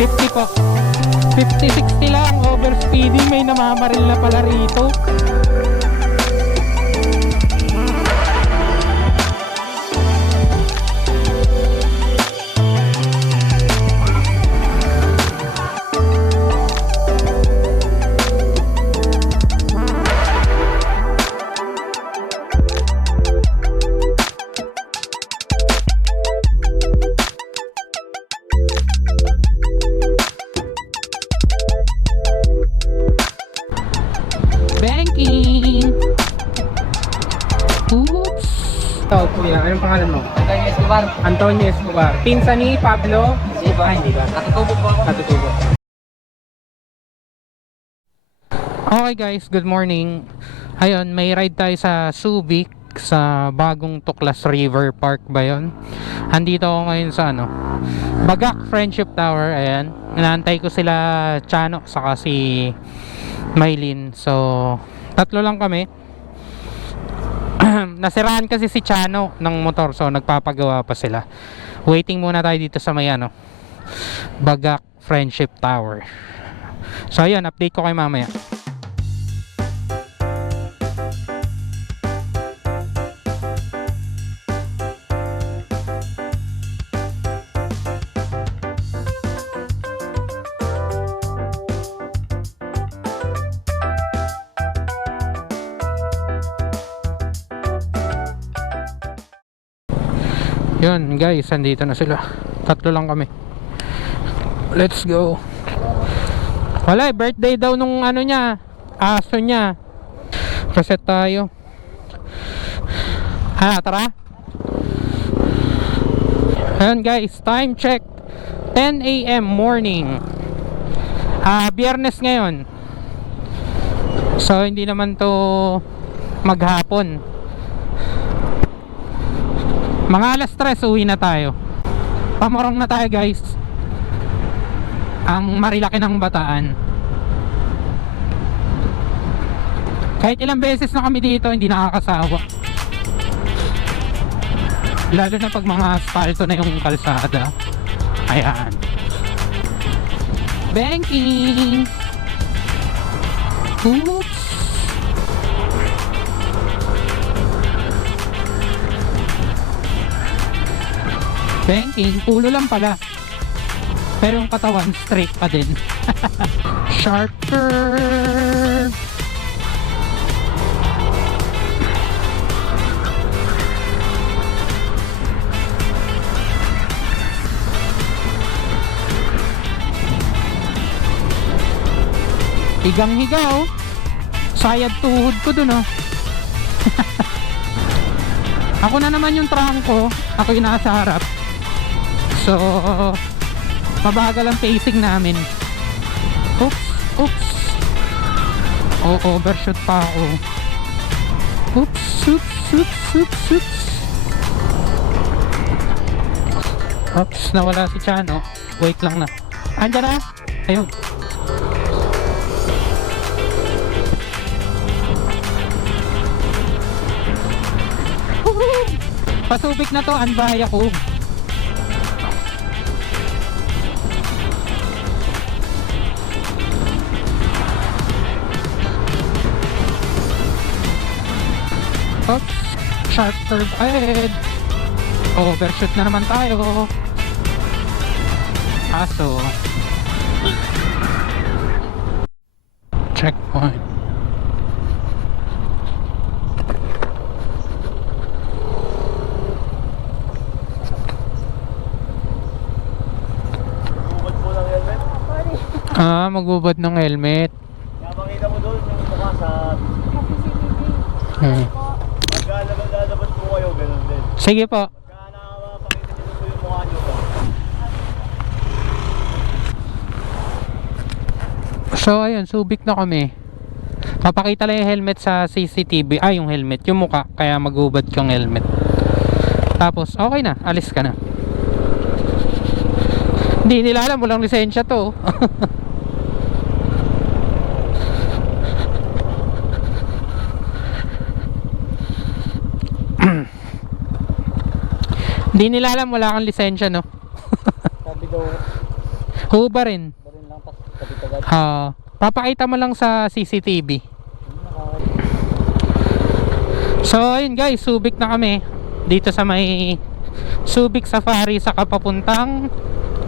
50 po. 50-60 lang, over speeding. May namamaril na pala rito. Banking. Oops. Ito, kuya, anong pangalan mo? Antonio Escobar. Antonio Escobar. Pinsan ni Pablo? Hindi ba? Hindi ba? Katutubo po ako. Katutubo. Okay guys, good morning. Ayun, may ride tayo sa Subic sa bagong Tuklas River Park ba yun? Andito ako ngayon sa Bagak Friendship Tower. Ayan, inaantay ko sila Chano saka si Maylin. So, tatlo lang kami. Nasiraan kasi si Chano ng motor, so nagpapagawa pa sila. Waiting muna tayo dito sa may Bagak Friendship Tower. So ayun, update ko kayo mamaya. Yun guys, andito na sila. Tatlo lang kami. Let's go. Wala, birthday daw nung niya, aso niya. Reset tayo. Tara. Ayun guys, time check 10 AM morning. Biyernes ngayon. So hindi naman to maghapon. Mga alas 3 uwi na tayo. Pamorong na tayo guys. Ang Marilaki ng Bataan. Kahit ilang beses na kami dito, hindi nakakasawa. Lalo na pag mga asfalto na yung kalsada. Ayan. Banking. Oops. Banking, ulo lang pala. Pero yung katawan straight pa din. Sharp curve. Higang-higa oh. Sayad tuhod ko dun oh. Ako na naman yung trangko. Ako yung nasa harap. So mabagal ang pacing namin. Oops. Oh, overshoot pa ako. Oops. Oops, nawala si Chano. Wait lang na. Andyan na. Ayun. Pasubik na to, anbaya ko. Oops, sharp curve ahead. Overshoot na naman tayo. Aso. Checkpoint. Magbubad ng helmet. Nakakita mo doon yung mukha sa Maglalabas po kayo, ganun din. Sige po. Pagka nakapakita nyo po yung mukha nyo po. So ayun, Subic na kami. Papakita lang yung helmet sa CCTV. Yung helmet, yung muka. Kaya magubad yung helmet. Tapos okay na, alis ka na. Hindi nila alam, walang lisensya to. Hindi nila alam, wala kang lisensya, no? Sabi daw, Huba rin. Ba rin lang tapos tabi-tagad. Papakita mo lang sa CCTV. So ayun guys, Subic na kami. Dito sa may Subic Safari sa kapapuntang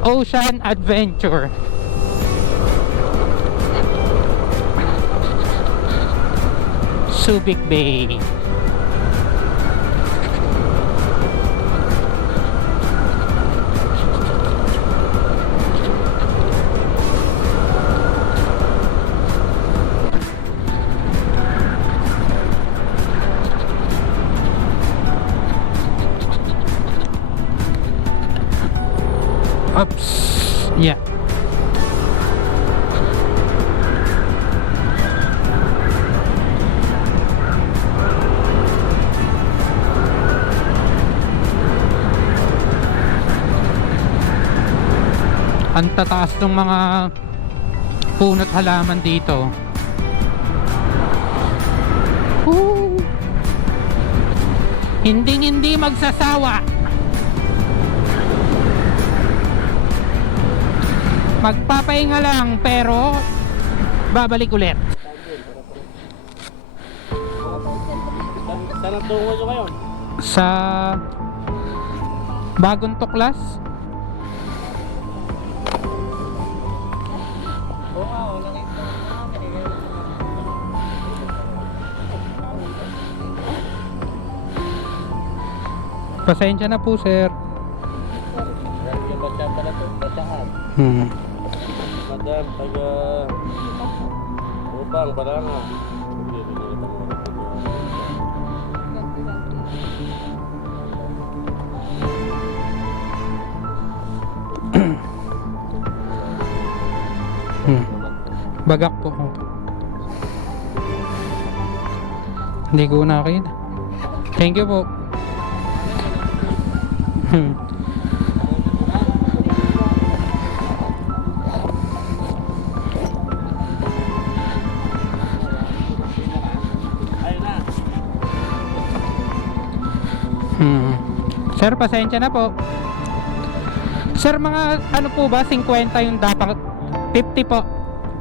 Ocean Adventure. Subic Bay. Oops. Yeah. Ang tataas ng mga punot halaman dito. Woo! Hindi magsasawa. Magpapahinga lang pero babalik ulit. Saan ang tungo nyo ngayon? Sa Bagong Tuklas. Oo nga, nakita namin. Pasensya na po, sir. Yung batya pala to, batyaan. Madam, taga Upang, Baranga. Bagak po. Hindi ko nakita. Thank you po. Ayun na. Sir, pasensya na po. Sir, mga ano po ba? 50 yung dapat? 50 po.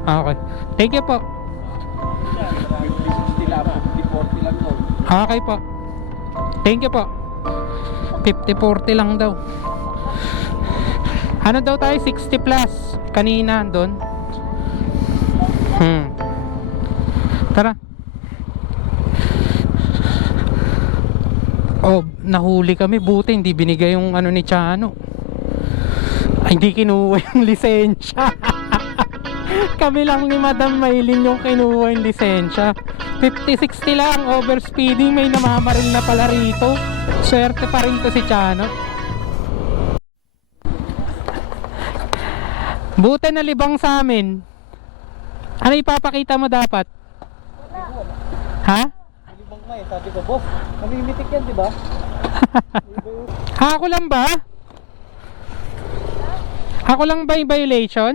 Okay. Thank you po. 50-60 lang, 50-40 lang doon. Okay po. Thank you po. 50-40 lang daw. Ano daw tayo? 60 plus. Kanina doon. Tara. Oh, nahuli kami. Buti hindi binigay yung ano ni Chano. Ay, hindi kinuha yung lisensya. Kami lang ni Madam Maylin yung kinuha yung lisensya. 50-60 lang, overspeeding, may namamaril na pala rito. Swerte pa rin to si Chano. Buti na libang sa amin. Ano ipapakita mo dapat? Ha? Libang nga eh, sabi ko, boss, namimitik yan, di ba? Ako lang ba? Ako lang ba yung violation?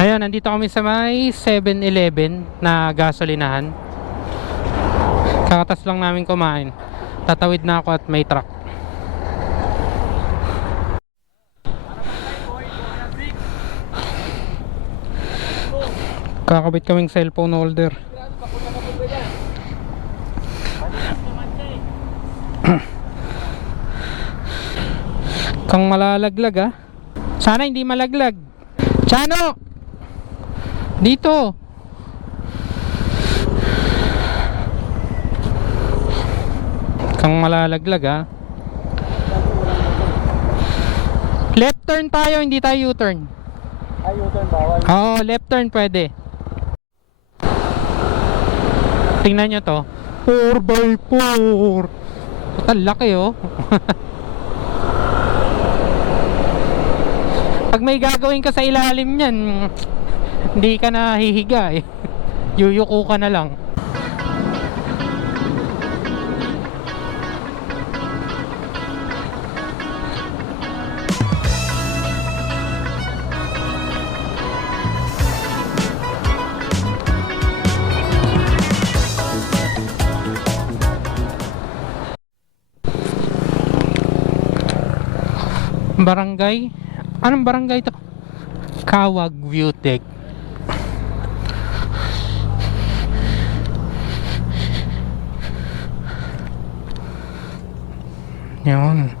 Ayan, nandito kami sa may 7-Eleven na gasolinahan. Kakatas lang namin kumain. Tatawid na ako at may truck. Kakabit kaming cellphone holder. Kang malalaglag ah. Sana hindi malaglag. Chano! Dito! Kang malalaglag ah. Left turn tayo, hindi tayo U-turn. Ay, U-turn bawal. Oo, left turn pwede. Tingnan nyo to. 4x4. Total laki oh. Pag may gagawin ka sa ilalim niyan, hindi ka na hihiga eh. Yuyuko ka na lang. Barangay? Anong barangay to? Kawag View Deck. Yun.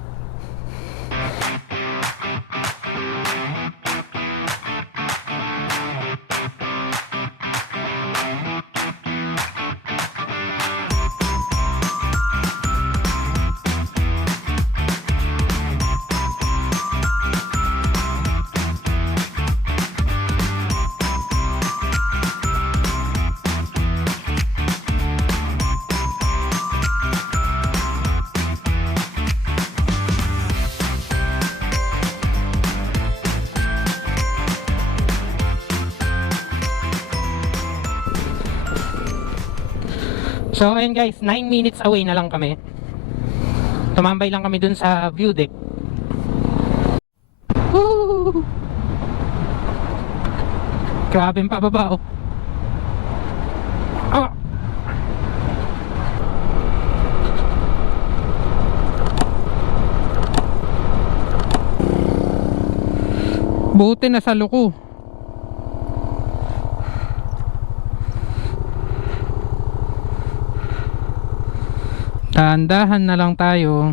So ayun guys, 9 minutes away na lang kami. Tumambay lang kami dun sa view deck. Woo! Grabe yung pababa oh. Ah! Buti na sa luko. Dahan-dahan na lang tayo.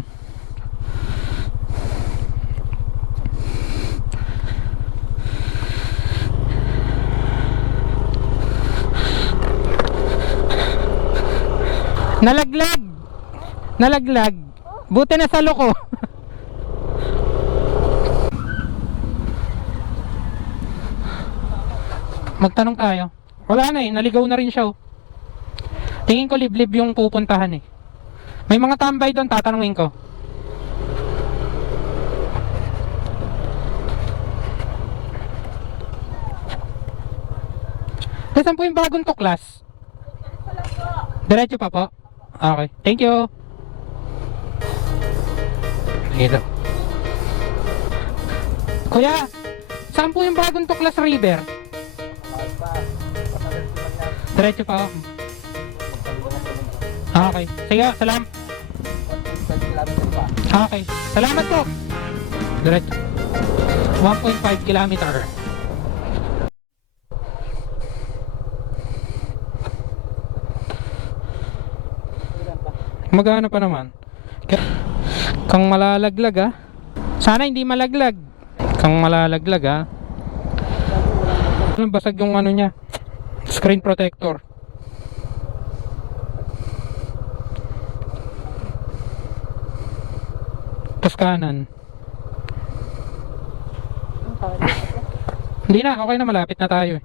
Nalaglag. Nalaglag. Buti na sa loko. Magtanong tayo. Wala na eh, naligaw na rin siya oh. Tingin ko liblib yung pupuntahan eh. May mga tambay doon, tatanungin ko. Saan po yung bagong tuklas? Diretso pa po? Okay, thank you. Dito. Kuya, saan po yung bagong tuklas river? Diretso pa. Okay, sige, salamat. Okay, salamat po. Diretso. 1.5 kilometer. Magana pa naman. Kang malalaglag ah. Sana hindi malaglag. Kang malalaglag ah. Basag yung ano niya, screen protector. Tapos kanan. Hindi na, okay na, malapit na tayo.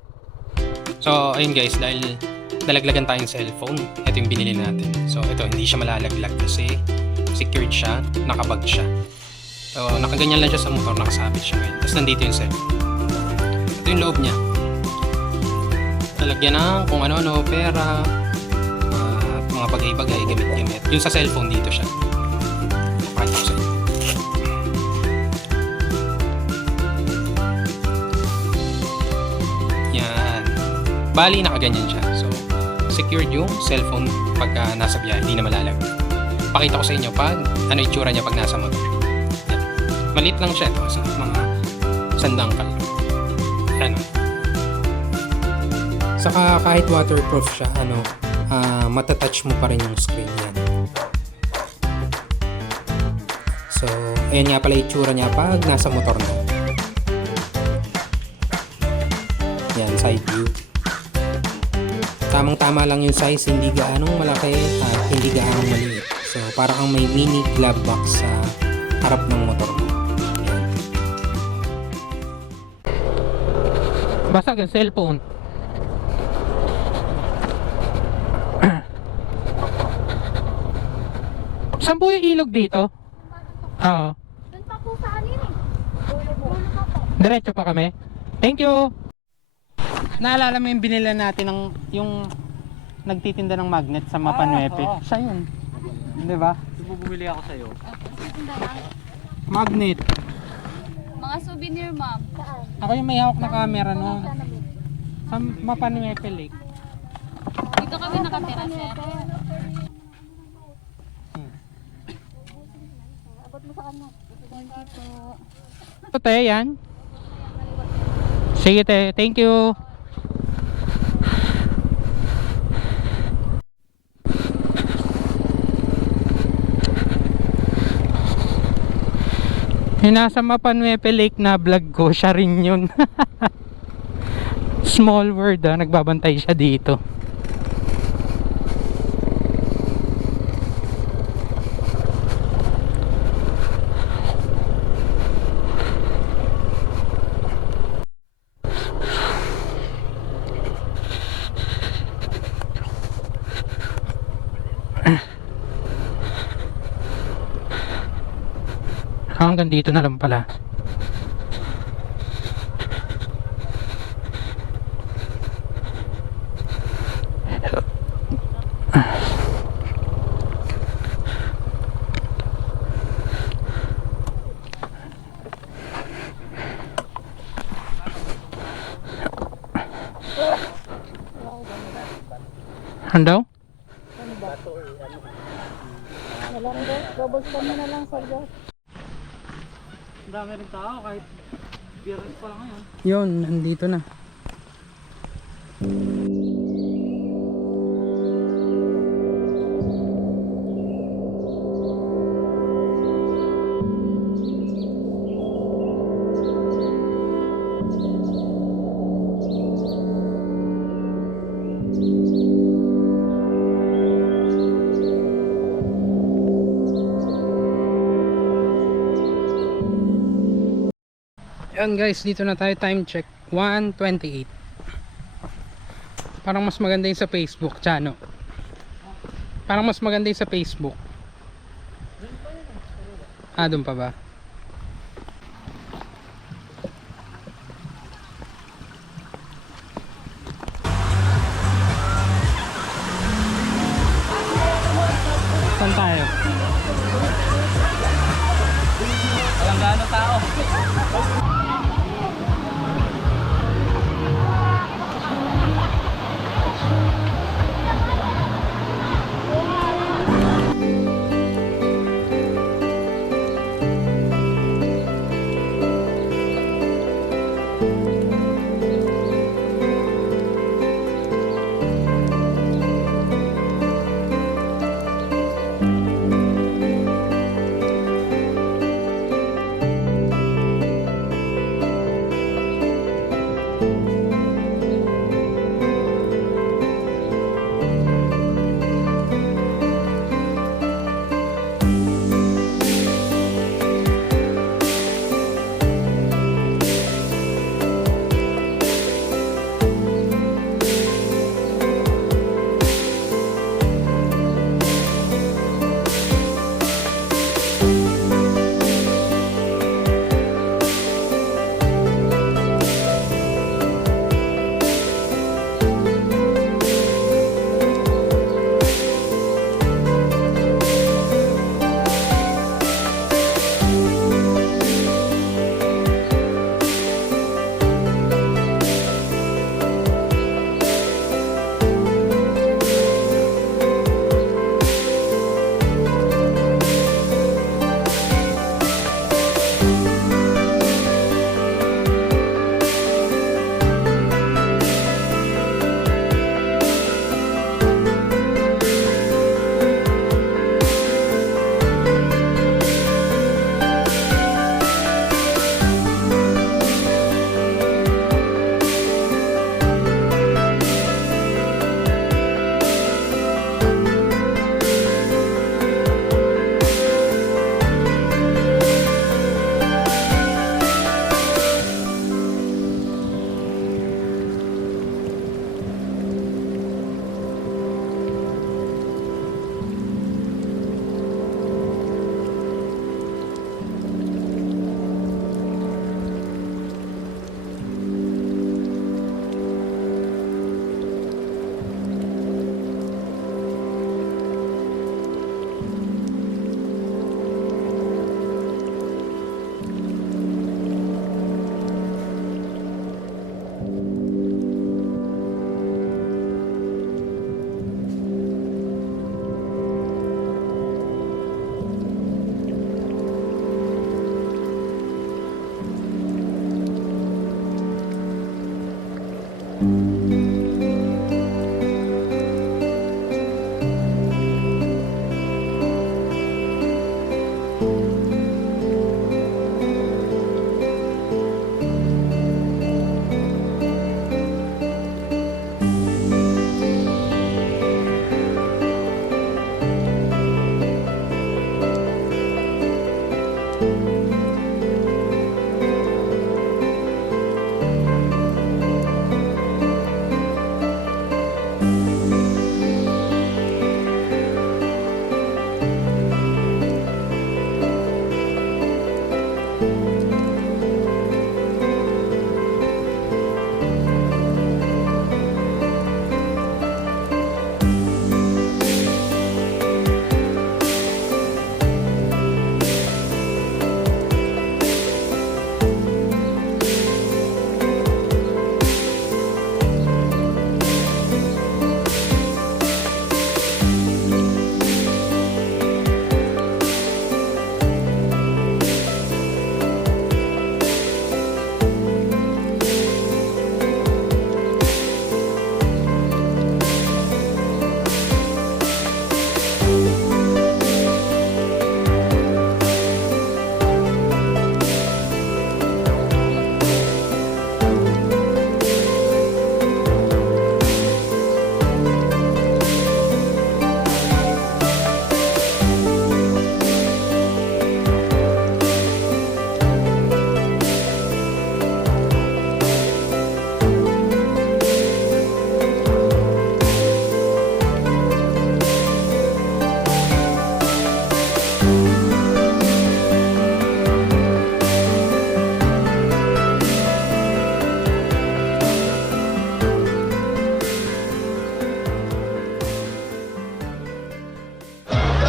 So ayun guys, dahil nalaglagan tayong cellphone, ito yung binili natin. So ito, hindi siya malalaglag kasi secured siya, nakabag siya. So nakaganyan lang siya sa motor, nakasabit siya ngayon. Tapos nandito yung cellphone. Ito yung loob niya. Nalagyan ng kung ano-ano, pera, at mga bagay-bagay, gamit-gamit. Yung sa cellphone dito siya. Pakita ko sa inyo. Yan. Bali, nakaganyan siya. So, secured yung cellphone pagka nasa biyahe, hindi na malalaglag. Pakita ko sa inyo pag ano itsura niya pag nasa motor. Yan. Maliit lang siya ito sa mga sandangkal. Yan. Saka kahit waterproof siya, matatouch mo pa rin yung screen yan. So, ayan nga pala itsura niya pag nasa motor na. Yan, side view. Tamang-tama lang yung size, hindi gaanong malaki at hindi gaanong maliit. So, parang may mini glove box sa harap ng motor mo. Yan. Basag ang cellphone. Saan po yung ilog dito? Oo. Doon pa po sa anin eh. Dulo pa po. Diretso pa kami. Thank you. Naalala mo yung binila natin ng yung nagtitinda ng magnet sa Mapanuepe? oo. Siya yun. Di ba? Bumili ako sa'yo. Magnet. Mga souvenir, ma'am. Saan? Ako yung may hawak na camera noon. Sa Mapanuepe Lake. Dito kami nakatira, sir. Abot mo sa kanya. Thank you po. Te, yan. Sige te, thank you. Yung nasa Mapanuepe Lake na vlog ko, siya rin yun. Small world nagbabantay siya dito. Hanggang dito na lang pala. Ano? Wala rin boss. Double kami na lang sa gas. Ang dami rin tao kahit biyernes pa lang ngayon. Yun, nandito na. Yan guys, dito na tayo, time check 1:28. Parang mas maganda yung sa Facebook, Chano. Parang mas maganda yung sa Facebook. Ah, doon pa ba? Saan tayo? Walang gaano tao.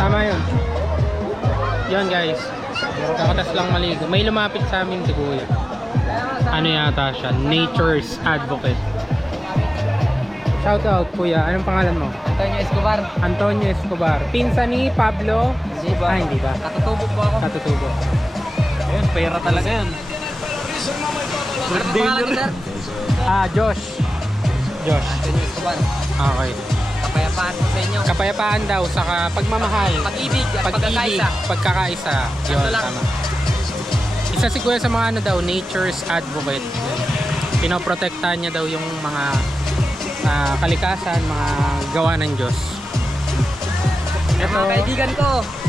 Tama yun. Yun guys. Kakatas lang maligo. May lumapit sa amin si Kuya. Ano yata siya? Nature's Advocate. Shout out Kuya. Anong pangalan mo? Antonio Escobar. Antonio Escobar. Pinsan ni Pablo. Hindi ba? Ah, hindi ba? Katutubo po ako. Katutubo. Ayun, pera talaga yan. Ano pa pangalan niyo, sir? Ah, Josh. Josh. Antonio Escobar. Okay. Kapayapaan po sa inyo. Kapayapaan daw, saka pagmamahal. Pag-ibig at Pag-ibig, pagkakaisa. pagkakaisa. Yun, Ano lang. tama. Isa si Kuya sa mga ano daw, Nature's Advocate. Pinoprotektahan niya daw yung mga kalikasan, mga gawa ng Diyos. Sa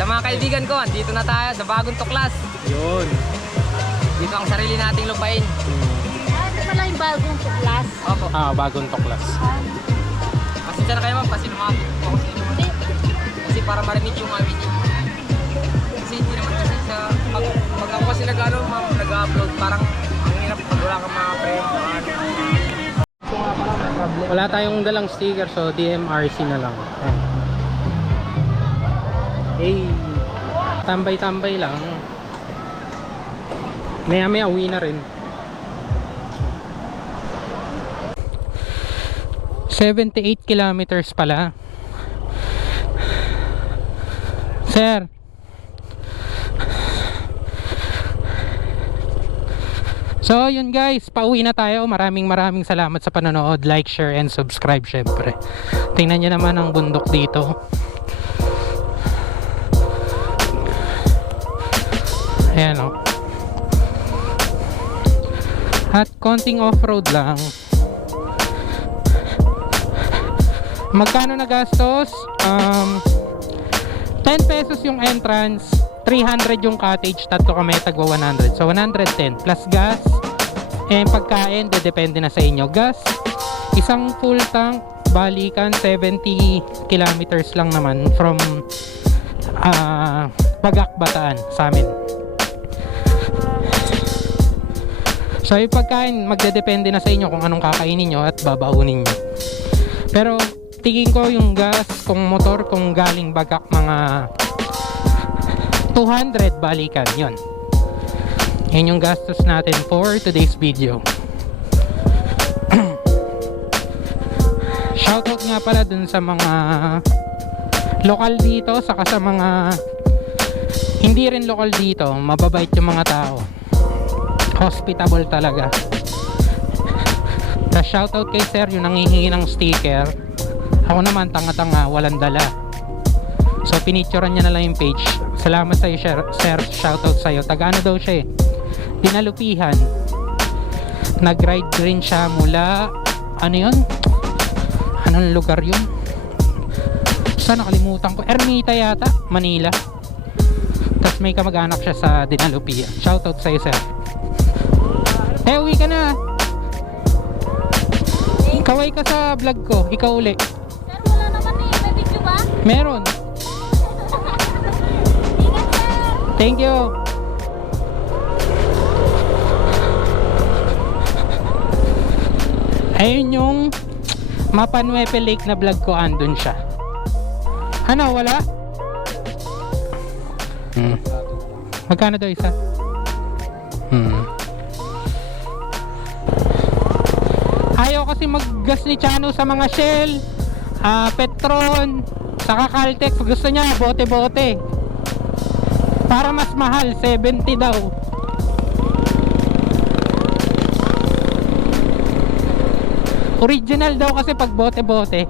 mga kaibigan ko, andito na tayo sa bagong tuklas. Yun. Dito ang sarili nating lupain. Ano pala yung bagong tuklas? Opo. Bagong tuklas. Pasensya na kayo ma'am, kasi lumapit po ako sa inyo. Hindi. Kasi para marinig yung awit niyo. Kasi hindi naman kasi sa pag ako kasi nag-upload, parang ang hirap pag wala kang mga friends. Wala tayong dalang sticker, so DMRC na lang. Hey, tambay-tambay lang. Maya-maya uwi na rin. 78 kilometers pala. Sir. So yun guys, pauwi na tayo. Maraming salamat sa panonood. Like, share, and subscribe syempre. Tingnan nyo naman ang bundok dito. Ayan o. At konting off-road lang. Magkano na gastos? 10 pesos yung entrance, 300 yung cottage, tatlo kami tagwa 100. So 110 plus gas. And pagkain, depende na sa inyo. Gas, isang full tank, balikan 70 kilometers lang naman from Bagak, Bataan sa amin. So yung pagkain, magdedepende na sa inyo kung anong kakainin nyo at babaunin nyo. Pero tingin ko yung gas, kung motor, kung galing Bagak, mga 200 balikan, yun. Yan yung gastos natin for today's video. Shoutout nga pala dun sa mga lokal dito, saka sa mga hindi rin lokal dito. Mababait yung mga tao, hospitable talaga. Tapos shoutout kay sir yung nangihingi ng sticker. Ako naman tanga-tanga, walang dala. So pinicturean niya na lang yung page. Salamat sa iyo sir, shoutout sa iyo. Taga ano daw siya eh, Dinalupihan. Nag-ride rin siya mula ano yun? Anong lugar yun? Saan nakalimutan ko? Ermita yata, Manila. Tapos may kamag-anak siya sa Dinalupihan. Shoutout sa iyo sir. Uwi ka na. Kaway ka sa vlog ko, ikaw uli. Sir, wala naman eh. May video ba? Meron. Ingat, sir. Thank you. Ayun yung Mapanuepe Lake na vlog ko, andun siya. Ano, wala? Magkano daw isa? Ayaw kasi mag-gas ni Chano sa mga Shell, Petron, saka Caltex. Gusto niya bote-bote. Para mas mahal, 70 daw. Original daw kasi pag bote-bote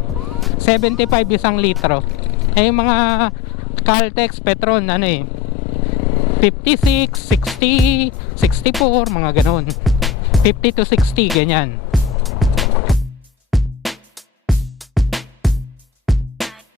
75 isang litro. Eh yung mga Caltex, Petron, ano eh 56, 60, 64, mga ganon. 50 to 60, ganyan.